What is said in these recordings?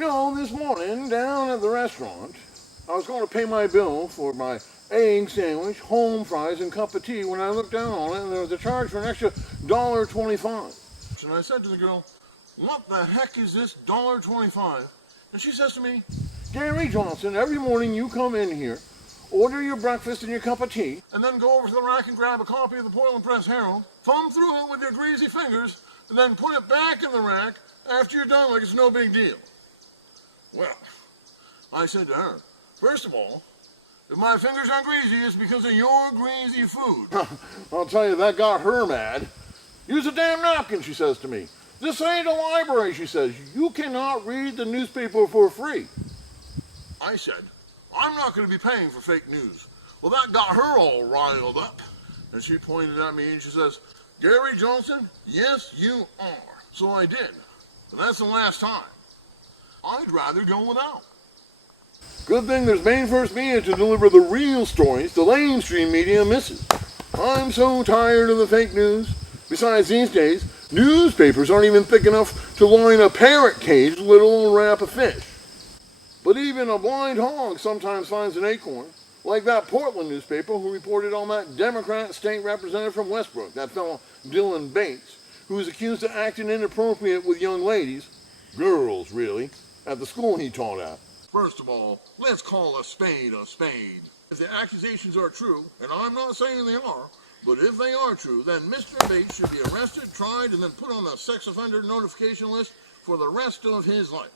You know, this morning down at the restaurant, I was going to pay my bill for my egg sandwich, home fries, and cup of tea when I looked down on it and there was a charge for an extra $1.25. And I said to the girl, "What the heck is this $1.25? And she says to me, "Gary Johnson, every morning you come in here, order your breakfast and your cup of tea, and then go over to the rack and grab a copy of the Portland Press Herald, thumb through it with your greasy fingers, and then put it back in the rack after you're done like it's no big deal." Well, I said to her, "First of all, if my fingers are greasy, it's because of your greasy food." I'll tell you, that got her mad. "Use a damn napkin," she says to me. "This ain't a library," she says. "You cannot read the newspaper for free." I said, "I'm not going to be paying for fake news." Well, that got her all riled up. And she pointed at me and she says, "Gary Johnson, yes, you are." So I did. And that's the last time. I'd rather go without. Good thing there's Maine First Media to deliver the real stories the mainstream media misses. I'm so tired of the fake news. Besides, these days, newspapers aren't even thick enough to line a parrot cage, let alone wrap a fish. But even a blind hog sometimes finds an acorn, like that Portland newspaper who reported on that Democrat state representative from Westbrook, that fellow Dylan Bates, who was accused of acting inappropriate with young ladies, girls really, at the school he taught at. First of all, let's call a spade a spade. If the accusations are true, and I'm not saying they are, but if they are true, then Mr. Bates should be arrested, tried, and then put on the sex offender notification list for the rest of his life.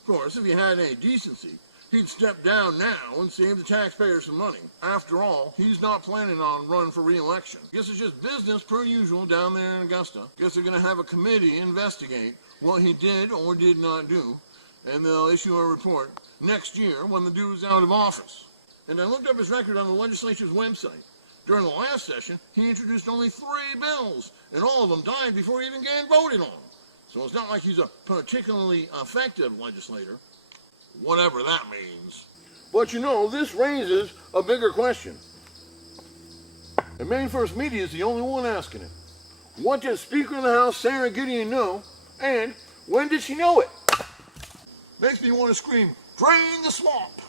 Of course, if he had any decency, he'd step down now and save the taxpayers some money. After all, he's not planning on running for re-election. Guess it's just business per usual down there in Augusta. Guess they're going to have a committee investigate what he did or did not do, and they'll issue a report next year when the dude's out of office. And I looked up his record on the legislature's website. During the last session, he introduced only 3 bills, and all of them died before he even getting voted on. So it's not like he's a particularly effective legislator, whatever that means. But you know, this raises a bigger question. And Maine First Media is the only one asking it. What did Speaker of the House Sarah Gideon know, and when did she know it? Makes me want to scream, "Drain the swamp!"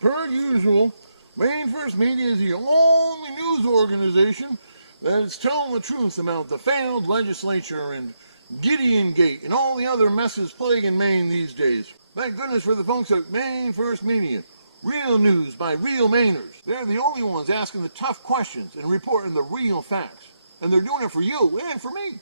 Per usual, Maine First Media is the only news organization that is telling the truth about the failed legislature and Gideon Gate and all the other messes plaguing Maine these days. Thank goodness for the folks at Maine First Media. Real news by real Mainers. They're the only ones asking the tough questions and reporting the real facts. And they're doing it for you and for me.